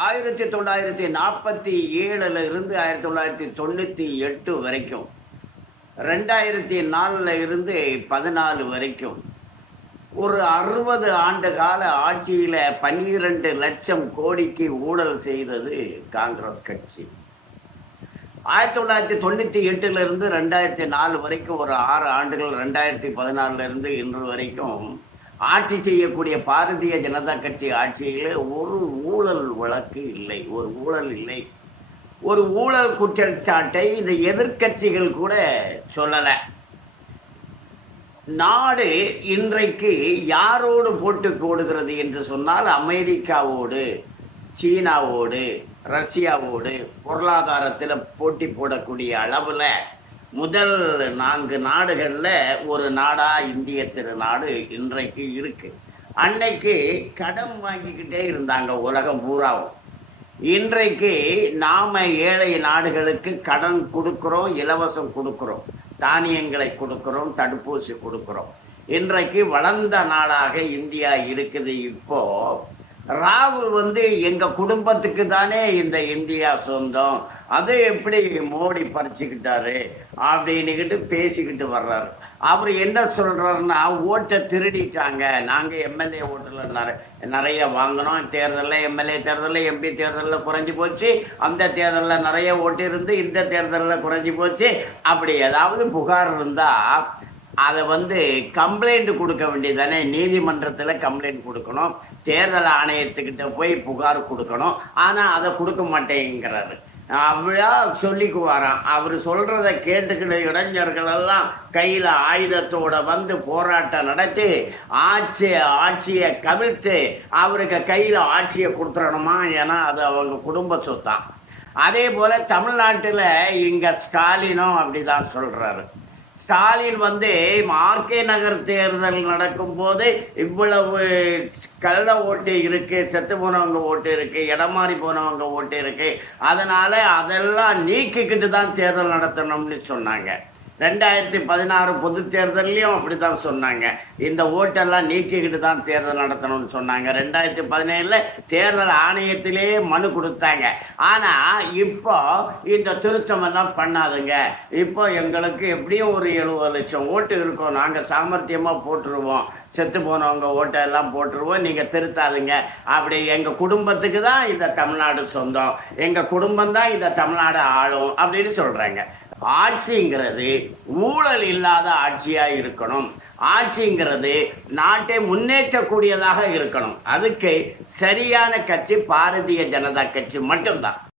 1947 இருந்து 1998 வரைக்கும், 2004 இருந்து 14 வரைக்கும், ஒரு 60 ஆண்டு கால ஆட்சியில 12 லட்சம் கோடிக்கு ஊழல் செய்தது காங்கிரஸ் கட்சி. 1998 இருந்து 2004 வரைக்கும் ஒரு 6 ஆண்டுகள், 2014 இருந்து இன்று வரைக்கும் ஆட்சி செய்யக்கூடிய பாரதிய ஜனதா கட்சி ஆட்சியில் ஒரு ஊழல் வழக்கு இல்லை, ஒரு ஊழல் இல்லை. ஒரு ஊழல் குற்றச்சாட்டை இந்த எதிர்க்கட்சிகள் கூட சொல்லலை. நாடு இன்றைக்கு யாரோடு போட்டு போடுகிறது என்று சொன்னால், அமெரிக்காவோடு, சீனாவோடு, ரஷ்யாவோடு பொருளாதாரத்தில் போட்டி போடக்கூடிய அளவில் முதல் 4 நாடுகளில் ஒரு நாடாக இந்திய திருநாடு இன்றைக்கு இருக்குது. அன்னைக்கு கடன் வாங்கிக்கிட்டே இருந்தாங்க உலகம் பூராவும். இன்றைக்கு நாம் ஏழை நாடுகளுக்கு கடன் கொடுக்குறோம், இலவசம் கொடுக்குறோம், தானியங்களை கொடுக்குறோம், தடுப்பூசி கொடுக்குறோம். இன்றைக்கு வளர்ந்த நாடாக இந்தியா இருக்குது. இப்போது ராகுல் எங்கள் குடும்பத்துக்கு தானே இந்த இந்தியா சொந்தம், அது எப்படி மோடி பறிச்சுக்கிட்டாரு அப்படின்னுக்கிட்டு பேசிக்கிட்டு வர்றாரு. அவர் என்ன சொல்கிறாருன்னா, ஓட்டை திருடிட்டாங்க, நாங்கள் எம்எல்ஏ ஓட்டில் நிறைய வாங்கினோம், தேர்தலில் எம்எல்ஏ தேர்தலில், எம்பி தேர்தலில் குறைஞ்சி போச்சு, அந்த தேர்தலில் நிறைய ஓட்டு இருந்து இந்த தேர்தலில் குறைஞ்சி போச்சு. அப்படி ஏதாவது புகார் இருந்தால் அதை கம்ப்ளைண்ட் கொடுக்க வேண்டியதானே, நீதிமன்றத்தில் கம்ப்ளைண்ட் கொடுக்கணும், தேர்தல் ஆணையத்துக்கிட்ட போய் புகார் கொடுக்கணும். ஆனால் அதை கொடுக்க மாட்டேங்கிறாரு. அப்படியா சொல்லிக்குவாராம். அவர் சொல்கிறத கேட்டுக்கிற இளைஞர்களெல்லாம் கையில் ஆயுதத்தோடு போராட்டம் நடத்தி ஆட்சியை கவிழ்த்து அவருக்கு கையில் ஆட்சியை கொடுத்துடணுமா, ஏன்னா அது அவங்க குடும்ப சொத்தான். அதே போல் தமிழ்நாட்டில் இங்கே ஸ்டாலினும் அப்படி தான் சொல்கிறாரு. ஸ்டாலின் ஆர்கே நகர் தேர்தல் நடக்கும்போது இவ்வளவு கள்ள ஓட்டு இருக்குது, செத்து போனவங்க ஓட்டு இருக்குது, இடமாறி போனவங்க ஓட்டு இருக்குது, அதனால் அதெல்லாம் நீக்கிக்கிட்டு தான் தேர்தல் நடத்தணும்னு சொன்னாங்க. 2016 பொது தேர்தல்லையும் அப்படி தான் சொன்னாங்க, இந்த ஓட்டெல்லாம் நீக்கிக்கிட்டு தான் தேர்தல் நடத்தணும்னு சொன்னாங்க. 2017 தேர்தல் ஆணையத்திலே மனு கொடுத்தாங்க. ஆனால் இப்போ இந்த திருத்தமெல்லாம் பண்ணாதுங்க, இப்போ எங்களுக்கு எப்படியும் ஒரு 70 லட்சம் ஓட்டு இருக்கும், நாங்கள் சாமர்த்தியமாக போட்டுருவோம், செத்து போனவங்க ஓட்டெல்லாம் போட்டுருவோம், நீங்கள் திருத்தாதுங்க, அப்படி எங்கள் குடும்பத்துக்கு தான் இந்த தமிழ்நாடு சொந்தம், எங்கள் குடும்பம் தான் இந்த தமிழ்நாடு ஆளும் அப்படின்னு சொல்கிறாங்க. ஆட்சிங்கிறது ஊழல் இல்லாத ஆட்சியாக இருக்கணும், ஆட்சிங்கிறது நாட்டை முன்னேற்றக்கூடியதாக இருக்கணும். அதுக்கு சரியான கட்சி பாரதிய ஜனதா கட்சி மட்டும்தான்.